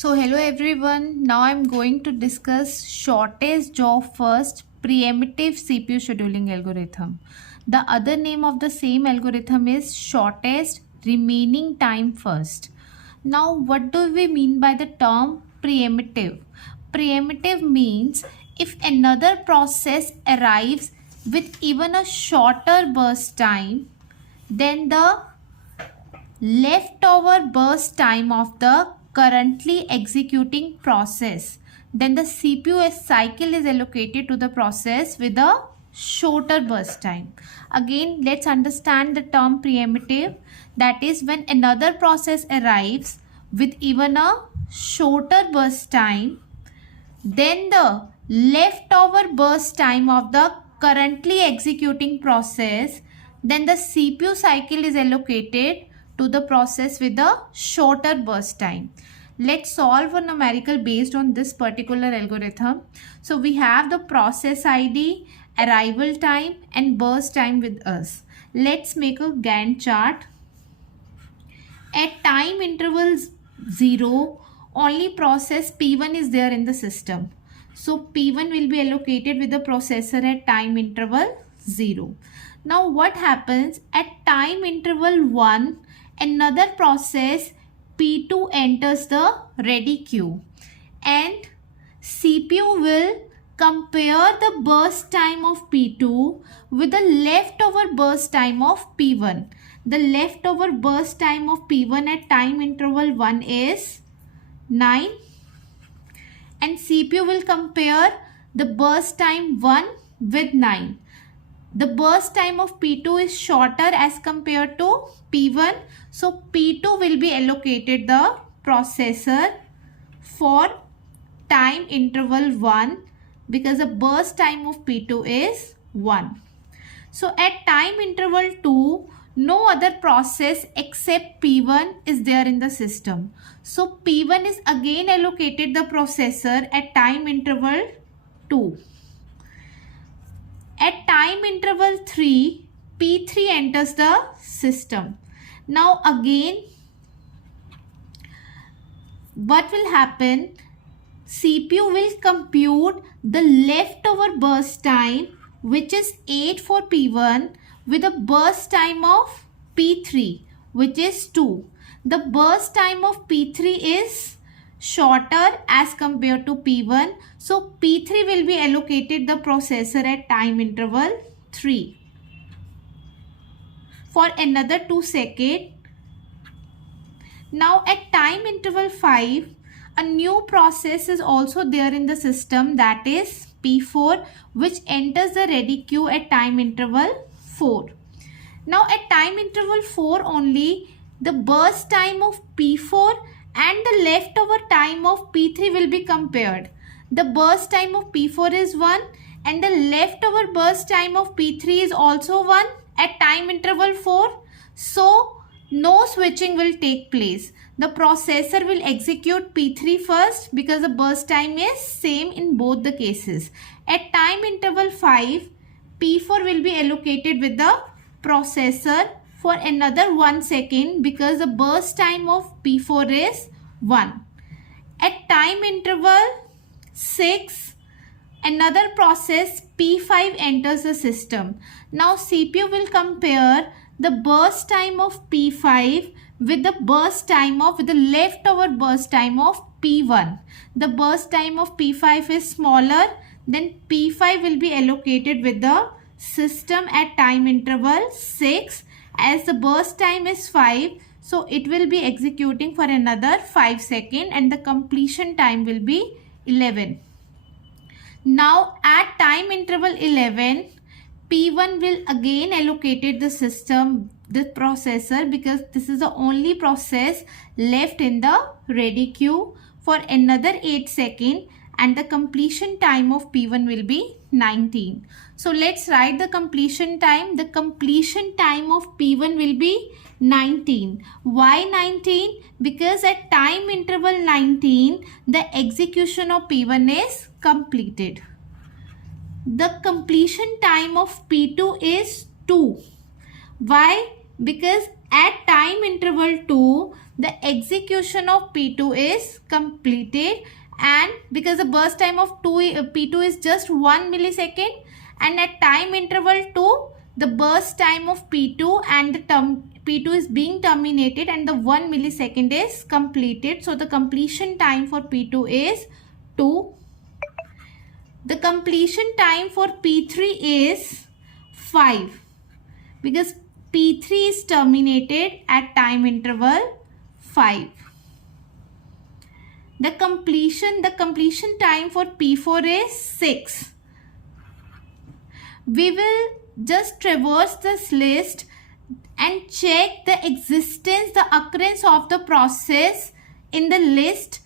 So hello everyone, now I'm going to discuss shortest job first preemptive CPU scheduling algorithm. The other name of the same algorithm is shortest remaining time first. Now what do we mean by the term preemptive? Preemptive means if another process arrives with even a shorter burst time than the leftover burst time of the currently executing process, then the CPU cycle is allocated to the process with a shorter burst time. Again, let's understand the term preemptive. That is when another process arrives with even a shorter burst time then the leftover burst time of the currently executing process, then the CPU cycle is allocated to the process with a shorter burst time. Let's solve a numerical based on this particular algorithm. So we have the process ID, arrival time and burst time with us. Let's make a Gantt chart. At time intervals 0, only process P1 is there in the system. So P1 will be allocated with the processor at time interval 0. Now what happens at time interval 1, another process P2 enters the ready queue and CPU will compare the burst time of P2 with the leftover burst time of P1. The leftover burst time of P1 at time interval 1 is 9 and CPU will compare the burst time 1 with 9. The burst time of P2 is shorter as compared to P1. So P2 will be allocated the processor for time interval 1 because the burst time of P2 is 1. So at time interval 2, no other process except P1 is there in the system. So P1 is again allocated the processor at time interval 2. At time interval 3, P3 enters the system. Now again, what will happen? CPU will compute the leftover burst time, which is 8 for P1, with a burst time of P3, which is 2. The burst time of P3 is shorter as compared to P1. So P3 will be allocated the processor at time interval 3 for another 2 seconds. Now at time interval 5, a new process is also there in the system, that is P4, which enters the ready queue at time interval 4. Now at time interval 4 only, the burst time of P4 and the leftover time of P3 will be compared. The burst time of P4 is 1 and the leftover burst time of P3 is also 1 at time interval 4. So no switching will take place. The processor will execute P3 first because the burst time is same in both the cases. At time interval 5, P4 will be allocated with the processor for another 1 second because the burst time of P4 is 1. At time interval 6, another process P5 enters the system. Now CPU will compare the burst time of P5 with the leftover burst time of P1. The burst time of P5 is smaller, then P5 will be allocated with the system at time interval 6 as the burst time is 5. So it will be executing for another 5 seconds and the completion time will be 11. Now at time interval 11, P1 will again allocated the system, the processor, because this is the only process left in the ready queue for another 8 seconds and the completion time of P1 will be 19. So let's write the completion time. The completion time of P1 will be 19. Why 19? Because at time interval 19, the execution of P1 is completed. The completion time of P2 is 2. Why? Because at time interval 2, the execution of P2 is completed, and because the burst time of P2 is just 1 millisecond, and at time interval 2 the burst time of P2 and the P2 is being terminated and the 1 millisecond is completed. So the completion time for P2 is 2. The completion time for P3 is 5 because P3 is terminated at time interval 5. The completion time for P4 is 6. We will just traverse this list and check the existence, the occurrence of the process in the list.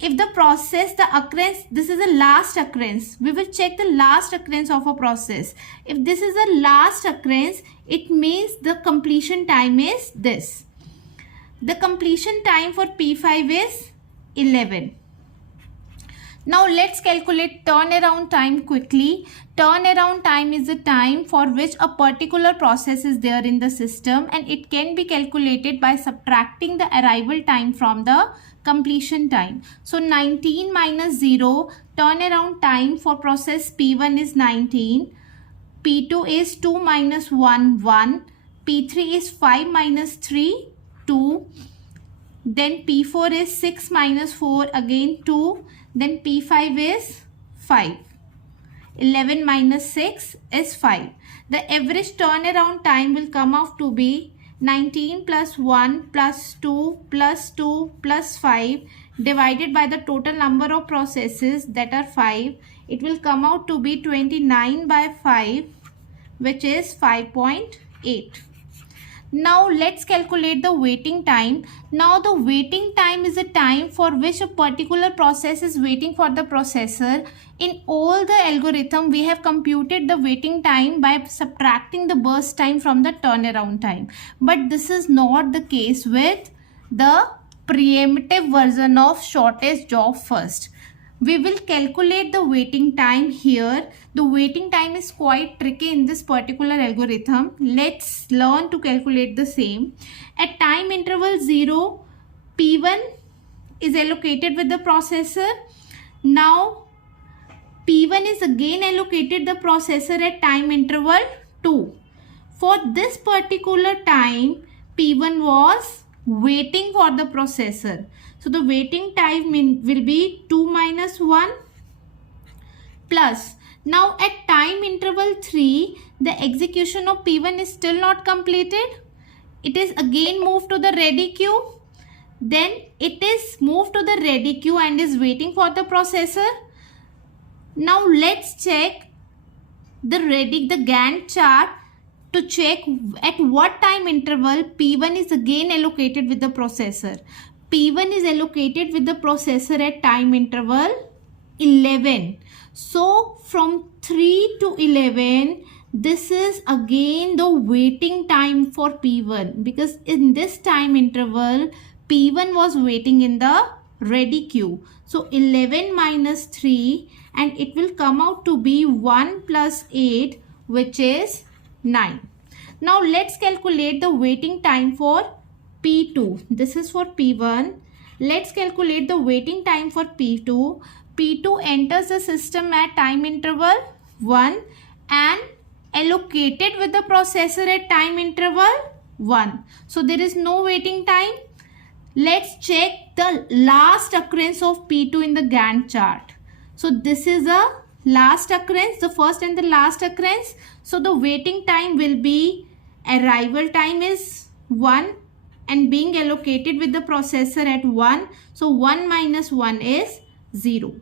If the process, the occurrence, this is the last occurrence, we will check the last occurrence of a process. If this is the last occurrence, it means the completion time is this. The completion time for P5 is 11. Now let's calculate turnaround time quickly. Turnaround time is the time for which a particular process is there in the system, and it can be calculated by subtracting the arrival time from the completion time. So 19 minus 0, turnaround time for process P1 is 19. P2 is 2 minus 1, 1. P3 is 5 minus 3, 2. Then P4 is 6 minus 4, again 2. Then P5 is 5. 11 minus 6 is 5. The average turnaround time will come out to be 19 plus 1 plus 2 plus 2 plus 5 divided by the total number of processes, that are 5. It will come out to be 29 by 5, which is 5.8. Now let's calculate the waiting time. Now the waiting time is a time for which a particular process is waiting for the processor. In all the algorithm, we have computed the waiting time by subtracting the burst time from the turnaround time. But this is not the case with the preemptive version of shortest job first. We will calculate the waiting time here. The waiting time is quite tricky in this particular algorithm. Let's learn to calculate the same. At time interval 0, P1 is allocated with the processor. Now P1 is again allocated the processor at time interval 2. For this particular time, P1 was waiting for the processor. So the waiting time will be 2 minus 1 plus. Now at time interval 3, the execution of P1 is still not completed. It is again moved to the ready queue. Then it is moved to the ready queue and is waiting for the processor. Now let's check the Gantt chart to check at what time interval P1 is again allocated with the processor. P1 is allocated with the processor at time interval 11. So from 3 to 11, this is again the waiting time for P1, because in this time interval, P1 was waiting in the ready queue. So 11 minus 3, and it will come out to be 1 plus 8, which is 9. Now let's calculate the waiting time for P2. This is for P1. Let's calculate the waiting time for P2. P2 enters the system at time interval 1 and allocated with the processor at time interval 1. So there is no waiting time. Let's check the last occurrence of P2 in the Gantt chart. So this is a last occurrence, the first and the last occurrence. So the waiting time will be, arrival time is 1 and being allocated with the processor at 1. So 1 minus 1 is 0.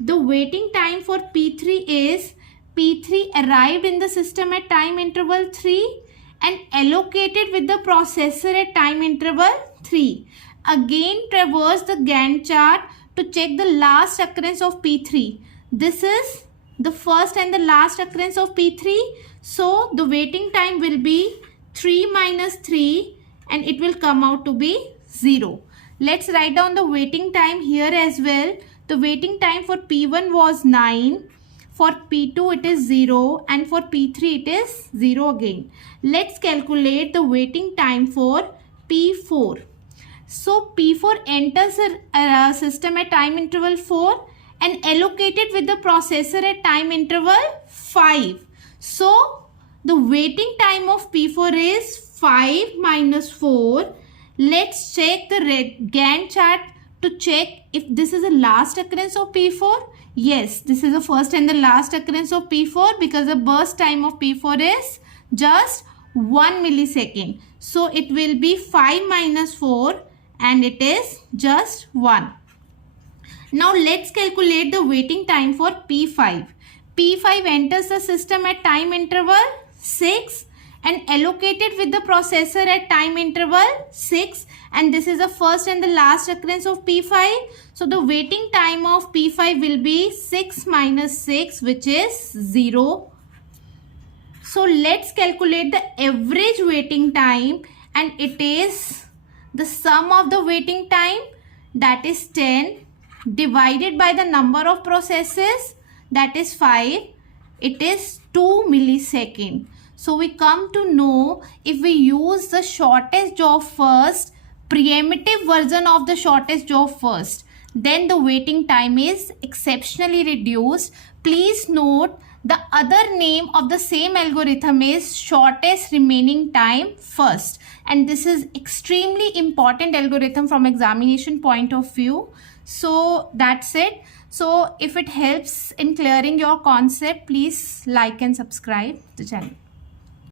The waiting time for P3 is, P3 arrived in the system at time interval 3 and allocated with the processor at time interval 3. Again traverse the Gantt chart to check the last occurrence of P3. This is the first and the last occurrence of P3. So the waiting time will be 3 minus 3 and it will come out to be 0. Let's write down the waiting time here as well. The waiting time for P1 was 9. For P2 it is 0 and for P3 it is 0 again. Let's calculate the waiting time for P4. So P4 enters the system at time interval 4 and allocated with the processor at time interval 5. So the waiting time of P4 is 5 minus 4. Let's check the Gantt chart to check if this is the last occurrence of P4. Yes, this is the first and the last occurrence of P4 because the burst time of P4 is just 1 millisecond. So it will be 5 minus 4 and it is just 1. Now let's calculate the waiting time for P5. P5 enters the system at time interval 6 and allocated with the processor at time interval 6, and this is the first and the last occurrence of P5. So the waiting time of P5 will be 6 minus 6, which is 0. So let's calculate the average waiting time, and it is the sum of the waiting time, that is 10, divided by the number of processes, that is 5. It is 2 millisecond. So we come to know, if we use the shortest job first, primitive version of the shortest job first, then the waiting time is exceptionally reduced. Please note, the other name of the same algorithm is shortest remaining time first, and this is extremely important algorithm from examination point of view. So that's it. So if it helps in clearing your concept, please like and subscribe the channel.